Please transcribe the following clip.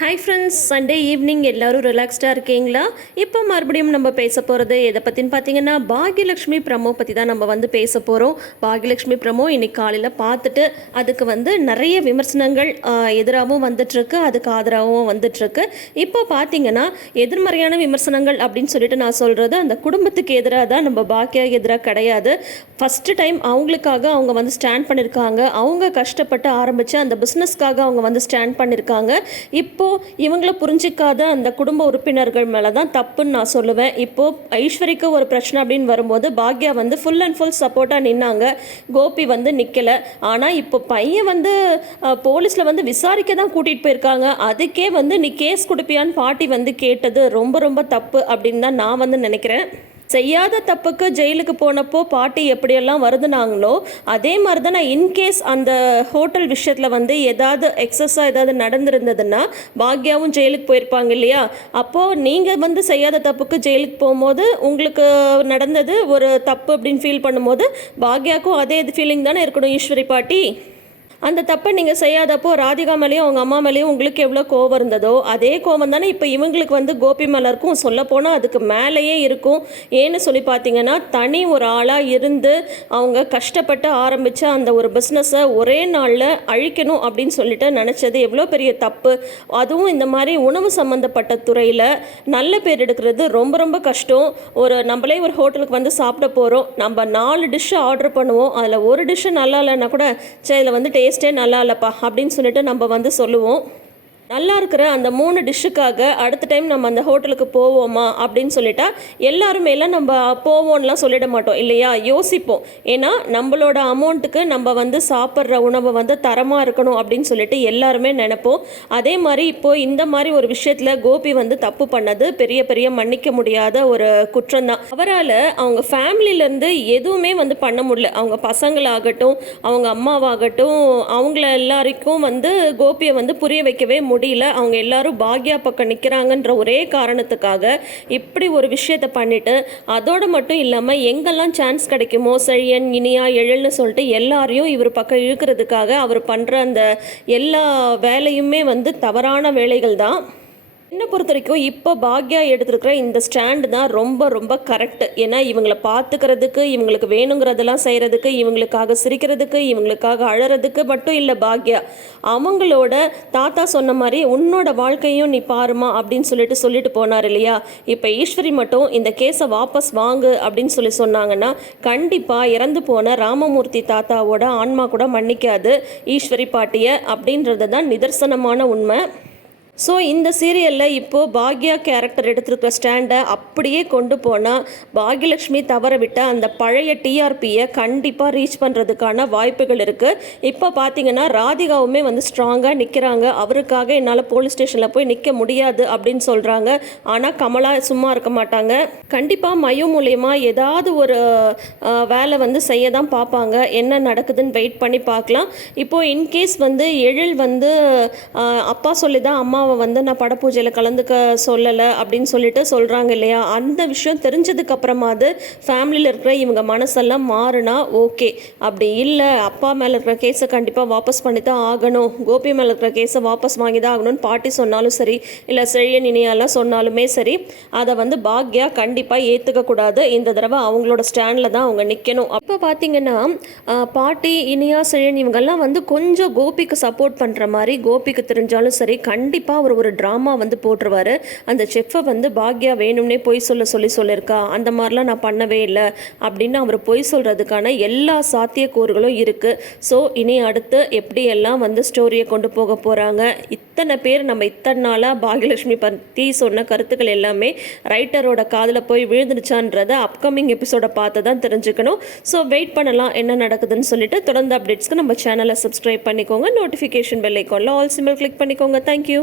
Hi friends Sunday evening எல்லாரும் ரிலாக்ஸ்டாக இருக்கீங்களா? இப்போ மறுபடியும் நம்ம பேச போகிறது எதை பற்றின்னு பார்த்தீங்கன்னா பாக்யலக்ஷ்மி ப்ரமோ பற்றி தான் நம்ம வந்து பேச போகிறோம் பாக்யலக்ஷ்மி ப்ரமோ இன்றைக்கி காலையில் பார்த்துட்டு அதுக்கு வந்து நிறைய விமர்சனங்கள் எதிராகவும் வந்துட்டுருக்கு. அதுக்கு ஆதரவும் வந்துட்டுருக்கு. இப்போ பார்த்தீங்கன்னா எதிர்மறையான விமர்சனங்கள் அப்படின்னு சொல்லிட்டு நான் சொல்கிறது அந்த குடும்பத்துக்கு எதிராக தான் நம்ம பாக்கியா எதிராக கிடையாது. ஃபஸ்ட்டு டைம் அவங்களுக்காக அவங்க வந்து ஸ்டாண்ட் பண்ணியிருக்காங்க அவங்க கஷ்டப்பட்டு ஆரம்பித்து அந்த பிஸ்னஸ்க்காக அவங்க வந்து ஸ்டாண்ட் பண்ணியிருக்காங்க இப்போ இவங்கள புரிஞ்சிக்காத அந்த குடும்ப உறுப்பினர்கள் மேலே தான் தப்புன்னு நான் சொல்லுவேன். இப்போது ஐஸ்வரிக்கு ஒரு பிரச்சனை அப்படின்னு வரும்போது பாக்யா வந்து ஃபுல் அண்ட் ஃபுல் சப்போர்ட்டாக நின்னாங்க. கோபி வந்து நிற்கலை ஆனால் இப்போ பையன் வந்து போலீஸில் வந்து விசாரிக்க தான் கூட்டிகிட்டு போயிருக்காங்க. அதுக்கே வந்து நீ கேஸ் கொடுப்பியான்னு பாட்டி வந்து கேட்டது ரொம்ப ரொம்ப தப்பு அப்படின்னு தான் நான் வந்து நினைக்கிறேன். செய்யாத தப்புக்கு ஜெயிலுக்கு போனப்போ பாட்டி எப்படியெல்லாம் வருதுனாங்களோ அதே மாதிரி தான் நான் இன்கேஸ் அந்த ஹோட்டல் விஷயத்தில் வந்து ஏதாவது எக்ஸஸாக ஏதாவது நடந்திருந்ததுன்னா பாக்யாவும் ஜெயிலுக்கு போயிருப்பாங்க இல்லையா? அப்போது நீங்கள் வந்து செய்யாத தப்புக்கு ஜெயிலுக்கு போகும்போது உங்களுக்கு நடந்தது ஒரு தப்பு அப்படின்னு ஃபீல் பண்ணும்போது பாக்யாவுக்கும் அதே இது ஃபீலிங் தானே இருக்கணும் ஈஸ்வரி பாட்டி? அந்த தப்பை நீங்கள் செய்யாதப்போ ராதிகா மேலேயும் அவங்க அம்மா மேலேயும் உங்களுக்கு எவ்வளோ கோவம் இருந்ததோ அதே கோவம் தானே இப்போ இவங்களுக்கு வந்து கோபி மேலே இருக்கும் சொல்லப்போனால் அதுக்கு மேலேயே இருக்கும். ஏன்னு சொல்லி பார்த்தீங்கன்னா தனி ஒரு ஆளாக இருந்து அவங்க கஷ்டப்பட்டு ஆரம்பித்த அந்த ஒரு பிஸ்னஸை ஒரே நாளில் அழிக்கணும் அப்படின்னு சொல்லிட்டு நினச்சது எவ்வளோ பெரிய தப்பு. அதுவும் இந்த மாதிரி உணவு சம்மந்தப்பட்ட துறையில் நல்ல பேர் எடுக்கிறது ரொம்ப ரொம்ப கஷ்டம். ஒரு நம்மளே ஒரு ஹோட்டலுக்கு வந்து சாப்பிட போகிறோம் நம்ம நாலு டிஷ்ஷு ஆர்டர் பண்ணுவோம். அதில் ஒரு டிஷ்ஷு நல்லா இல்லைன்னா கூட சரி இதில் வந்து டேஸ்ட்டே நல்லா இல்லைப்பா அப்படின்னு சொல்லிட்டு நம்ம வந்து சொல்லுவோம். நல்லா இருக்கிற அந்த மூணு டிஷ்ஷுக்காக அடுத்த டைம் நம்ம அந்த ஹோட்டலுக்கு போவோமா அப்படின்னு சொல்லிட்டா எல்லாருமே எல்லாம் நம்ம போவோம்லாம் சொல்லிட மாட்டோம். இல்லையா? யோசிப்போம். ஏன்னா நம்மளோட அமௌண்ட்டுக்கு நம்ம வந்து சாப்பிட்ற உணவை வந்து தரமாக இருக்கணும் அப்படின்னு சொல்லிட்டு எல்லாருமே நினைப்போம். அதே மாதிரி இப்போ இந்த மாதிரி ஒரு விஷயத்தில் கோபி வந்து தப்பு பண்ணது பெரிய பெரிய மன்னிக்க முடியாத ஒரு குற்றம் தான் அவரால் அவங்க ஃபேமிலியிலேருந்து எதுவுமே வந்து பண்ண முடியல. அவங்க பசங்களாகட்டும் அவங்க அம்மாவாகட்டும் அவங்கள எல்லாருக்கும் வந்து கோபியை வந்து புரிய வைக்கவே முடியும் முடியல. அவங்க எல்லாரும் பாக்யா பக்கம் நிற்கிறாங்கன்ற ஒரே காரணத்துக்காக இப்படி ஒரு விஷயத்த பண்ணிட்டு அதோடு மட்டும் இல்லாமல் எங்கெல்லாம் சான்ஸ் கிடைக்குமோ செழியன் இனியா எழில்னு சொல்லிட்டு எல்லாரையும் இவர் பக்கம் இழுக்கிறதுக்காக அவர் பண்ணுற அந்த எல்லா வேலையுமே வந்து தவறான வேலைகள் தான். என்னை பொறுத்த வரைக்கும் இப்போ பாக்யா எடுத்துருக்கிற இந்த ஸ்டாண்டு தான் ரொம்ப ரொம்ப கரெக்ட் ஏன்னா இவங்களை பார்த்துக்கிறதுக்கு இவங்களுக்கு வேணுங்கிறதெல்லாம் செய்கிறதுக்கு இவங்களுக்காக சிரிக்கிறதுக்கு இவங்களுக்காக அழறதுக்கு மட்டும் இல்லை பாக்யா. அவங்களோட தாத்தா சொன்ன மாதிரி உன்னோட வாழ்க்கையும் நீ பாருமா அப்படின்னு சொல்லிட்டு சொல்லிட்டு போனார் இல்லையா? இப்போ ஈஸ்வரி மட்டும் இந்த கேஸை வாபஸ் வாங்கு அப்படின்னு சொல்லி சொன்னாங்கன்னா கண்டிப்பாக இறந்து போன ராமமூர்த்தி தாத்தாவோட ஆன்மா கூட மன்னிக்காது ஈஸ்வரி பாட்டியை அப்படின்றது தான் நிதர்சனமான உண்மை. ஸோ இந்த சீரியலில் இப்போது பாக்யா கேரக்டர் எடுத்திருக்கிற ஸ்டாண்டை அப்படியே கொண்டு போனால் பாக்யலட்சுமி தவற விட்ட அந்த பழைய டிஆர்பியை கண்டிப்பாக ரீச் பண்ணுறதுக்கான வாய்ப்புகள் இருக்குது இப்போ பார்த்தீங்கன்னா ராதிகாவுமே வந்து ஸ்ட்ராங்காக நிற்கிறாங்க அவருக்காக என்னால் போலீஸ் ஸ்டேஷனில் போய் நிற்க முடியாது அப்படின்னு சொல்கிறாங்க ஆனால் கமலா சும்மா இருக்க மாட்டாங்க. கண்டிப்பாக மயு மூலயமா ஏதாவது ஒரு வேலை வந்து செய்ய தான் பார்ப்பாங்க என்ன நடக்குதுன்னு வெயிட் பண்ணி பார்க்கலாம். இப்போது இன்கேஸ் வந்து எழில் வந்து அப்பா சொல்லி தான் அம்மாவை வந்து நான் படப்பூஜையில் கலந்துக்க சொல்லலை அப்படின்னு சொல்லிட்டு சொல்கிறாங்க இல்லையா? அந்த விஷயம் தெரிஞ்சதுக்கு அப்புறமாவது ஃபேமிலியில் இருக்கிற இவங்க மனசெல்லாம் மாறுனா ஓகே அப்படி இல்லை அப்பா மேலே இருக்கிற கேஸை கண்டிப்பாக வாபஸ் பண்ணி தான் ஆகணும். கோபி மேலே இருக்கிற கேஸை வாபஸ் வாங்கி தான் ஆகணும்னு பாட்டி சொன்னாலும் சரி இல்லை செழியன் இனியாலாம் சொன்னாலுமே சரி அதை வந்து பாக்யா கண்டிப்பாக ஏற்றுக்க கூடாது. இந்த தடவை அவங்களோட ஸ்டாண்டில் தான் அவங்க நிற்கணும் அப்போ பார்த்தீங்கன்னா பாட்டி இனியா செழியன் இவங்கெல்லாம் வந்து கொஞ்சம் கோபிக்கு சப்போர்ட் பண்ணுற மாதிரி கோபிக்கு தெரிஞ்சாலும் சரி கண்டிப்பாக அவர் ஒரு ட்ராமா வந்து போட்டுருவாரு. அந்த செஃப்பை வந்து பாக்யா வேணும்னே பொய் சொல்ல சொல்லி சொல்லியிருக்கா. அந்த மாதிரிலாம் நான் பண்ணவே இல்லை. அப்படின்னு அவர் பொய் சொல்கிறதுக்கான எல்லா சாத்தியக்கூறுகளும் இருக்குது ஸோ இனி அடுத்து எப்படியெல்லாம் வந்து ஸ்டோரியை கொண்டு போக போகிறாங்க இத்தனை பேர் நம்ம இத்தனை நாளாக பாகியலட்சுமி பற்றி சொன்ன கருத்துக்கள் எல்லாமே ரைட்டரோட காதில் போய் விழுந்துருச்சான்றதை அப்கமிங் எபிசோடை பார்த்து தான் தெரிஞ்சுக்கணும். ஸோ வெயிட் பண்ணலாம் என்ன நடக்குதுன்னு சொல்லிட்டு தொடர்ந்து அப்டேட்ஸ்க்கு நம்ம சேனலை சப்ஸ்கிரைப் பண்ணிக்கோங்க. நோட்டிஃபிகேஷன் பெல் ஐக்கானில் ஆல் சிம்பிள் கிளிக் பண்ணிக்கோங்க. Thank you